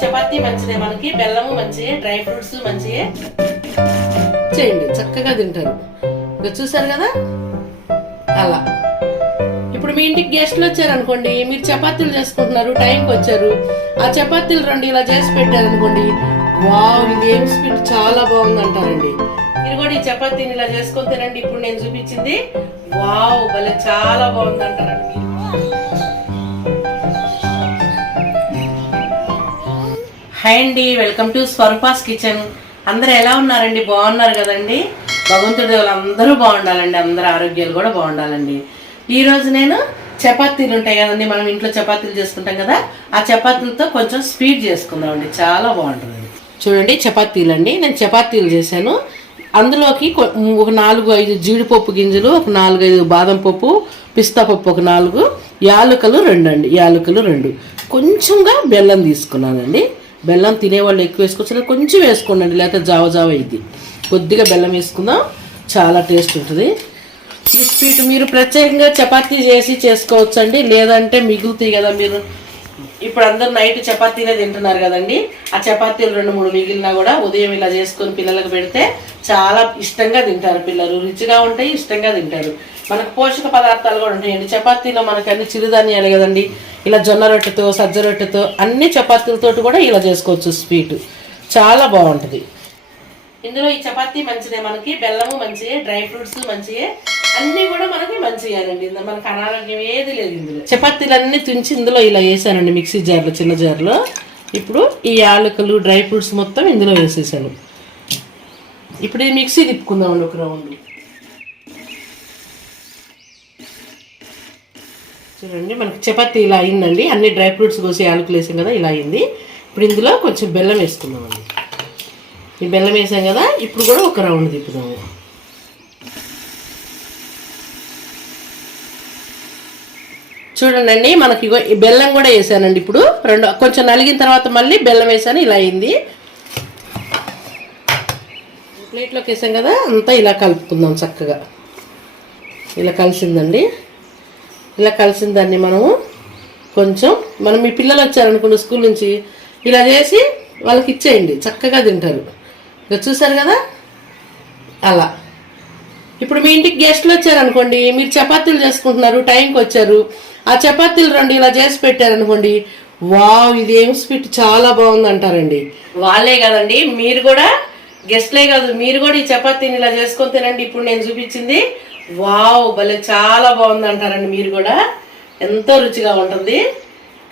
చపాతీ మంచిదే, మనకి బెల్లము మంచిదే, డ్రై ఫ్రూట్స్ మంచిదే. చేయండి, చక్కగా తింటారు. ఇంకా చూసారు కదా అలా. ఇప్పుడు మీ ఇంటికి గెస్ట్లు వచ్చారనుకోండి, మీరు చపాతీలు చేసుకుంటున్నారు, టైంకి వచ్చారు, ఆ చపాతీలు 2 ఇలా చేసి పెట్టారనుకోండి, వావ్ ఇది ఏం స్వీట్ చాలా బాగుంది అంటారండి. మీరు కూడా ఈ చపాతీని ఇలా చేసుకొని తినండి. ఇప్పుడు నేను చూపించింది వావ్ భలే చాలా బాగుంది అంటారండి. హాయ్ అండి, వెల్కమ్ టు స్వరూపాస్ కిచెన్. అందరూ ఎలా ఉన్నారండి? బాగున్నారు కదండి? భగవంతుడి దేవులు అందరూ బాగుండాలండి, అందరూ ఆరోగ్యాలు కూడా బాగుండాలండి. ఈరోజు నేను చపాతీలు ఉంటాయి కదండి, మనం ఇంట్లో చపాతీలు చేసుకుంటాం కదా, ఆ చపాతీలతో కొంచెం స్వీట్ చేసుకుందామండి, చాలా బాగుంటుంది. చూడండి చపాతీలు అండి, నేను చపాతీలు చేశాను. అందులోకి ఒక 4-5 జీడిపప్పు గింజలు, ఒక 4-5 బాదం పప్పు, పిస్తా పప్పు ఒక 4, యాలకులు 2 అండి, యాలకులు 2, కొంచెంగా బెల్లం తీసుకున్నానండి. బెల్లం తినేవాళ్ళు ఎక్కువ వేసుకోవచ్చు, కొంచెం వేసుకోండి, లేకపోతే జావ జావ అయింది. కొద్దిగా బెల్లం వేసుకుందాం, చాలా టేస్ట్ ఉంటుంది. ఈ స్వీట్ మీరు ప్రత్యేకంగా చపాతీ చేసి చేసుకోవచ్చండి, లేదంటే మిగులుతాయి కదా. మీరు ఇప్పుడు అందరు నైట్ చపాతీనే తింటున్నారు కదండి, ఆ చపాతీలు 2-3 మిగిలినా కూడా ఉదయం ఇలా చేసుకొని పిల్లలకు పెడితే చాలా ఇష్టంగా తింటారు పిల్లలు. రుచిగా ఉంటాయి, ఇష్టంగా తింటారు. మనకు పోషక పదార్థాలు కూడా ఉంటాయండి చపాతీలో. మనకు అన్ని చిరుధాన్యాలు కదండి, ఇలా జొన్న రొట్టెతో, సజ్జ రొట్టెతో, అన్ని చపాతీలతో కూడా ఇలా చేసుకోవచ్చు స్వీట్, చాలా బాగుంటుంది. ఇందులో ఈ చపాతీ మంచిదే, మనకి బెల్లము మంచిదే, డ్రై ఫ్రూట్స్ మంచిదే, అన్నీ కూడా మనకి మంచిగానండి. మనకు అనారోగ్యం ఏది లేదు. ఇందులో చపాతీలన్నీ తుంచి ఇందులో ఇలా వేసానండి, మిక్సీ జార్లో, చిన్న జార్లో. ఇప్పుడు ఈ యాలకులు, డ్రై ఫ్రూట్స్ మొత్తం ఇందులో వేసేసాను. ఇప్పుడు ఈ మిక్సీ తిప్పుకుందామండి ఒక రౌండ్. చూడండి మనకి చపాతీ ఇలా అయిందండి, అన్ని డ్రై ఫ్రూట్స్ కోసి యాలకులు వేసాం కదా, ఇలా అయింది. ఇప్పుడు ఇందులో కొంచెం బెల్లం వేసుకుందామండి. ఈ బెల్లం వేసాం కదా, ఇప్పుడు కూడా ఒక రౌండ్ తిప్పుదాము. చూడండి మనకి ఈ బెల్లం కూడా వేసానండి. ఇప్పుడు కొంచెం నలిగిన తర్వాత మళ్ళీ బెల్లం వేసాను, ఇలా అయింది. ప్లేట్లోకి వేసాం కదా, అంతా ఇలా కలుపుకుందాం చక్కగా. ఇలా కలిసిందండి. ఇలా కలిసిన దాన్ని మనం మీ పిల్లలు వచ్చారనుకోండి స్కూల్ నుంచి, ఇలా చేసి వాళ్ళకి ఇచ్చేయండి, చక్కగా తింటారు. ఇక చూసారు కదా అలా. ఇప్పుడు మీ ఇంటికి గెస్ట్లు వచ్చారనుకోండి, మీరు చపాతీలు చేసుకుంటున్నారు, టైంకి వచ్చారు, ఆ చపాతీలు 2 ఇలా చేసి పెట్టారనుకోండి, వావ్ ఇది ఏం స్వీట్ చాలా బాగుంది అంటారండి. వాళ్ళే కదండి, మీరు కూడా గెస్ట్లే కాదు, మీరు కూడా ఈ చపాతీని ఇలా చేసుకొని తినండి. ఇప్పుడు నేను చూపించింది వావ్ భలే చాలా బాగుంది అంటారండి. మీరు కూడా ఎంతో రుచిగా ఉంటుంది.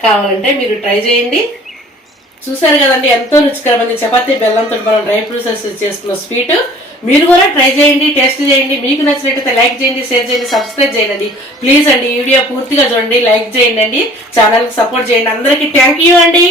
కావాలంటే మీరు ట్రై చేయండి. చూసారు కదండి ఎంతో రుచికరమైన చపాతీ బెల్లంతో మనం డ్రై ఫ్రూట్స్ చేసుకున్న స్వీట్. మీరు కూడా ట్రై చేయండి, టేస్ట్ చేయండి. మీకు నచ్చినట్టయితే లైక్ చేయండి, షేర్ చేయండి, సబ్స్క్రైబ్ చేయండి. ప్లీజ్ అండి ఈ వీడియో పూర్తిగా చూడండి, లైక్ చేయండి అండి, ఛానల్కి సపోర్ట్ చేయండి. అందరికీ థ్యాంక్ యూ అండి.